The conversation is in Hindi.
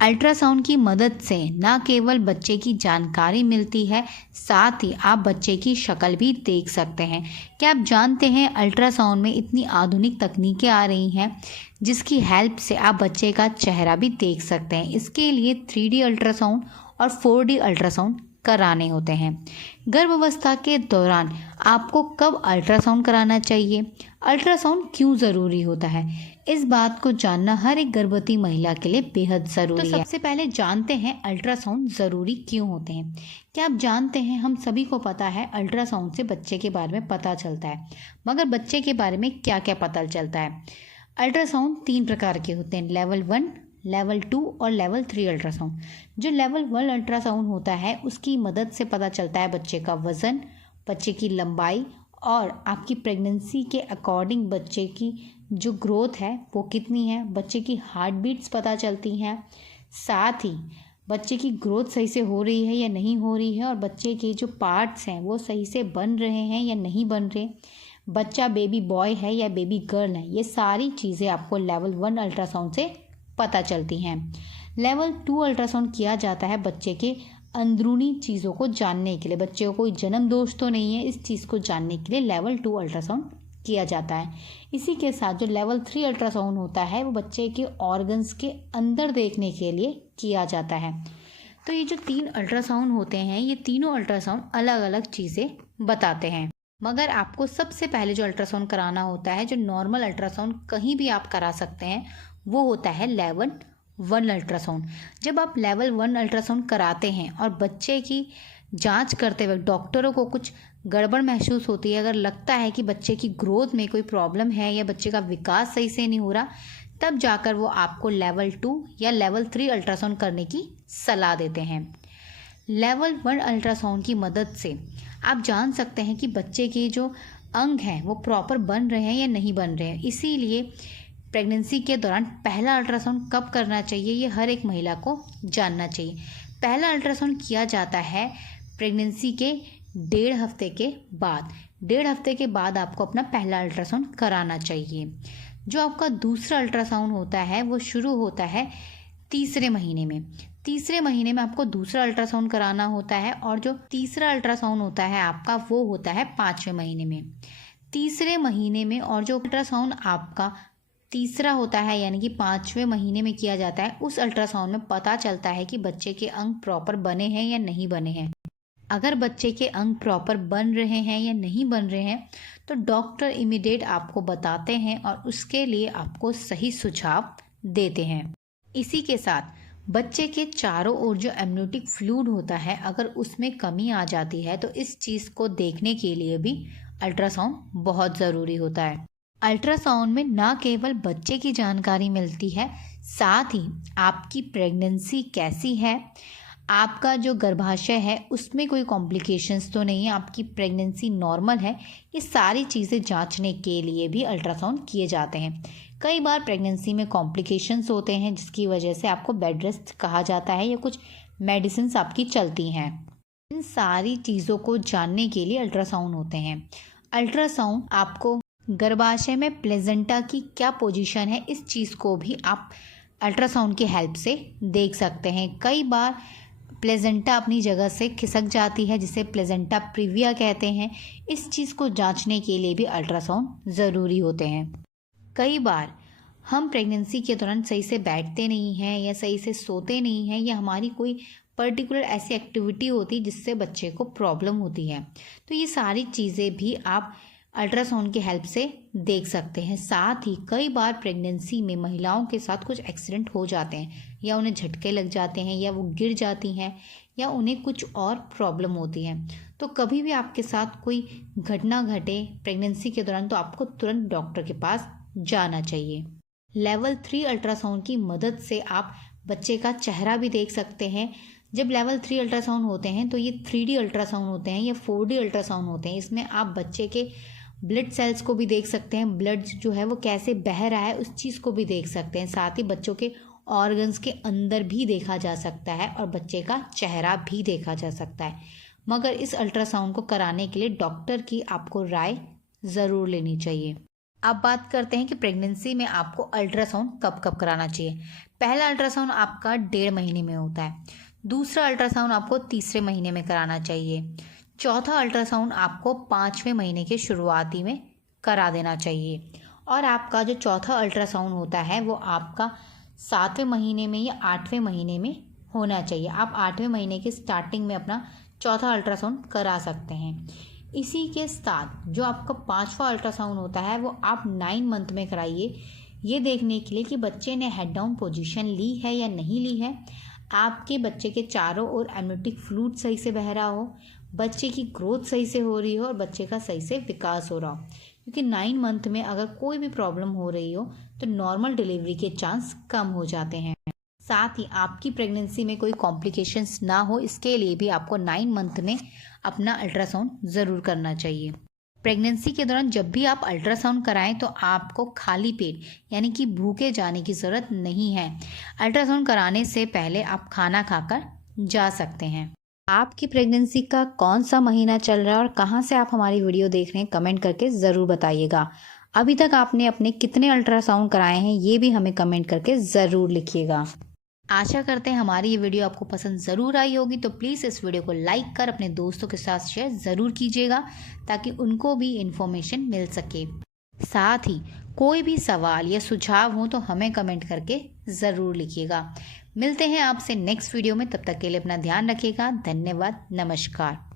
अल्ट्रासाउंड की मदद से न केवल बच्चे की जानकारी मिलती है, साथ ही आप बच्चे की शक्ल भी देख सकते हैं। क्या आप जानते हैं अल्ट्रासाउंड में इतनी आधुनिक तकनीकें आ रही हैं जिसकी हेल्प से आप बच्चे का चेहरा भी देख सकते हैं। इसके लिए 3D अल्ट्रासाउंड और 4D अल्ट्रासाउंड कराने होते हैं। गर्भावस्था के दौरान आपको कब अल्ट्रासाउंड कराना चाहिए, अल्ट्रासाउंड क्यों ज़रूरी होता है, इस बात को जानना हर एक गर्भवती महिला के लिए बेहद ज़रूरी है। सबसे पहले जानते हैं अल्ट्रासाउंड ज़रूरी क्यों होते हैं। क्या आप जानते हैं, हम सभी को पता है अल्ट्रासाउंड से बच्चे के बारे में पता चलता है, मगर बच्चे के बारे में क्या क्या पता चलता है। अल्ट्रासाउंड 3 प्रकार के होते हैं, लेवल 1, लेवल 2 और लेवल 3 अल्ट्रासाउंड। जो लेवल 1 अल्ट्रासाउंड होता है उसकी मदद से पता चलता है बच्चे का वज़न, बच्चे की लंबाई और आपकी प्रेगनेंसी के अकॉर्डिंग बच्चे की जो ग्रोथ है वो कितनी है, बच्चे की हार्ट बीट्स पता चलती हैं, साथ ही बच्चे की ग्रोथ सही से हो रही है या नहीं हो रही है और बच्चे के जो पार्ट्स हैं वो सही से बन रहे हैं या नहीं बन रहे, बच्चा बेबी बॉय है या बेबी गर्ल है, ये सारी चीज़ें आपको लेवल 1 अल्ट्रासाउंड से पता चलती हैं। लेवल 2 अल्ट्रासाउंड किया जाता है बच्चे के अंदरूनी चीज़ों को जानने के लिए, बच्चे को कोई जन्म दोष तो नहीं है, इस चीज़ को जानने के लिए लेवल 2 अल्ट्रासाउंड किया जाता है। इसी के साथ जो लेवल 3 अल्ट्रासाउंड होता है वो बच्चे के ऑर्गन्स के अंदर देखने के लिए किया जाता है। तो ये जो 3 अल्ट्रासाउंड होते हैं, ये तीनों अल्ट्रासाउंड अलग अलग चीज़ें बताते हैं, मगर आपको सबसे पहले जो अल्ट्रासाउंड कराना होता है, जो नॉर्मल अल्ट्रासाउंड कहीं भी आप करा सकते हैं, वो होता है लेवल 1 अल्ट्रासाउंड। जब आप लेवल 1 अल्ट्रासाउंड कराते हैं और बच्चे की जांच करते वक्त डॉक्टरों को कुछ गड़बड़ महसूस होती है, अगर लगता है कि बच्चे की ग्रोथ में कोई प्रॉब्लम है या बच्चे का विकास सही से नहीं हो रहा, तब जाकर वो आपको लेवल 2 या लेवल 3 अल्ट्रासाउंड करने की सलाह देते हैं। लेवल 1 अल्ट्रासाउंड की मदद से आप जान सकते हैं कि बच्चे के जो अंग हैं वो प्रॉपर बन रहे हैं या नहीं बन रहे हैं। इसीलिए प्रेगनेंसी के दौरान पहला अल्ट्रासाउंड कब करना चाहिए, ये हर एक महिला को जानना चाहिए। पहला अल्ट्रासाउंड किया जाता है प्रेगनेंसी के 1.5 हफ्ते के बाद। 1.5 हफ्ते के बाद आपको अपना पहला अल्ट्रासाउंड कराना चाहिए। जो आपका दूसरा अल्ट्रासाउंड होता है वो शुरू होता है तीसरे महीने में। तीसरे महीने में आपको दूसरा अल्ट्रासाउंड कराना होता है और जो तीसरा अल्ट्रासाउंड होता है आपका वो होता है 5वें महीने में। तीसरे महीने में और जो अल्ट्रासाउंड आपका तीसरा होता है यानी कि 5वें महीने में किया जाता है, उस अल्ट्रासाउंड में पता चलता है कि बच्चे के अंग प्रॉपर बने हैं या नहीं बने हैं। अगर बच्चे के अंग प्रॉपर बन रहे हैं या नहीं बन रहे हैं तो डॉक्टर इमीडिएट आपको बताते हैं और उसके लिए आपको सही सुझाव देते हैं। इसी के साथ बच्चे के चारों ओर जो एमनियोटिक फ्लूइड होता है, अगर उसमें कमी आ जाती है तो इस चीज़ को देखने के लिए भी अल्ट्रासाउंड बहुत ज़रूरी होता है। अल्ट्रासाउंड में न केवल बच्चे की जानकारी मिलती है, साथ ही आपकी प्रेगनेंसी कैसी है, आपका जो गर्भाशय है उसमें कोई कॉम्प्लिकेशंस तो नहीं है, आपकी प्रेगनेंसी नॉर्मल है, ये सारी चीज़ें जांचने के लिए भी अल्ट्रासाउंड किए जाते हैं। कई बार प्रेगनेंसी में कॉम्प्लिकेशंस होते हैं जिसकी वजह से आपको बेड रेस्ट कहा जाता है या कुछ मेडिसिन आपकी चलती हैं। इन सारी चीज़ों को जानने के लिए अल्ट्रासाउंड होते हैं। अल्ट्रासाउंड आपको गर्भाशय में प्लेजेंटा की क्या पोजीशन है, इस चीज़ को भी आप अल्ट्रासाउंड की हेल्प से देख सकते हैं। कई बार प्लेजेंटा अपनी जगह से खिसक जाती है जिसे प्लेजेंटा प्रीविया कहते हैं। इस चीज़ को जांचने के लिए भी अल्ट्रासाउंड ज़रूरी होते हैं। कई बार हम प्रेगनेंसी के दौरान सही से बैठते नहीं हैं या सही से सोते नहीं हैं या हमारी कोई पर्टिकुलर ऐसी एक्टिविटी होती है जिससे बच्चे को प्रॉब्लम होती है, तो ये सारी चीज़ें भी आप अल्ट्रासाउंड की हेल्प से देख सकते हैं। साथ ही कई बार प्रेगनेंसी में महिलाओं के साथ कुछ एक्सीडेंट हो जाते हैं या उन्हें झटके लग जाते हैं या वो गिर जाती हैं या उन्हें कुछ और प्रॉब्लम होती है, तो कभी भी आपके साथ कोई घटना घटे प्रेगनेंसी के दौरान तो आपको तुरंत डॉक्टर के पास जाना चाहिए। लेवल 3 अल्ट्रासाउंड की मदद से आप बच्चे का चेहरा भी देख सकते हैं। जब लेवल 3 अल्ट्रासाउंड होते हैं तो ये 3D अल्ट्रासाउंड होते हैं या 4D अल्ट्रासाउंड होते हैं। इसमें आप बच्चे के ब्लड सेल्स को भी देख सकते हैं, ब्लड जो है वो कैसे बह रहा है उस चीज़ को भी देख सकते हैं। साथ ही बच्चों के ऑर्गन्स के अंदर भी देखा जा सकता है और बच्चे का चेहरा भी देखा जा सकता है। मगर इस अल्ट्रासाउंड को कराने के लिए डॉक्टर की आपको राय ज़रूर लेनी चाहिए। अब बात करते हैं कि प्रेगनेंसी में आपको अल्ट्रासाउंड कब कब कराना चाहिए। पहला अल्ट्रासाउंड आपका 1.5 महीने में होता है। दूसरा अल्ट्रासाउंड आपको तीसरे महीने में कराना चाहिए। चौथा अल्ट्रासाउंड आपको 5वें महीने के शुरुआती में करा देना चाहिए। और आपका जो चौथा अल्ट्रासाउंड होता है वो आपका 7वें महीने में या 8वें महीने में होना चाहिए। आप 8वें महीने के स्टार्टिंग में अपना चौथा अल्ट्रासाउंड करा सकते हैं। इसी के साथ जो आपका 5वां अल्ट्रासाउंड होता है वो आप 9 मंथ में कराइए, ये देखने के लिए कि बच्चे ने हेड डाउन पोजीशन ली है या नहीं ली है, आपके बच्चे के चारों ओर एमनियोटिक फ्लूइड सही से बह रहा हो, बच्चे की ग्रोथ सही से हो रही हो और बच्चे का सही से विकास हो रहा हो। क्योंकि 9 मंथ में अगर कोई भी प्रॉब्लम हो रही हो तो नॉर्मल डिलीवरी के चांस कम हो जाते हैं। साथ ही आपकी प्रेगनेंसी में कोई कॉम्प्लिकेशंस ना हो, इसके लिए भी आपको 9 मंथ में अपना अल्ट्रासाउंड ज़रूर करना चाहिए। प्रेगनेंसी के दौरान जब भी आप अल्ट्रासाउंड कराएं तो आपको खाली पेट यानी कि भूखे जाने की ज़रूरत नहीं है। अल्ट्रासाउंड कराने से पहले आप खाना खाकर जा सकते हैं। आपकी प्रेगनेंसी का कौन सा महीना चल रहा है और कहाँ से आप हमारी वीडियो देख रहे हैं, कमेंट करके ज़रूर बताइएगा। अभी तक आपने अपने कितने अल्ट्रासाउंड कराए हैं ये भी हमें कमेंट करके ज़रूर लिखिएगा। आशा करते हैं हमारी ये वीडियो आपको पसंद ज़रूर आई होगी, तो प्लीज़ इस वीडियो को लाइक कर अपने दोस्तों के साथ शेयर ज़रूर कीजिएगा ताकि उनको भी इन्फॉर्मेशन मिल सके। साथ ही कोई भी सवाल या सुझाव हो तो हमें कमेंट करके ज़रूर लिखिएगा। मिलते हैं आपसे नेक्स्ट वीडियो में, तब तक के लिए अपना ध्यान रखिएगा। धन्यवाद, नमस्कार।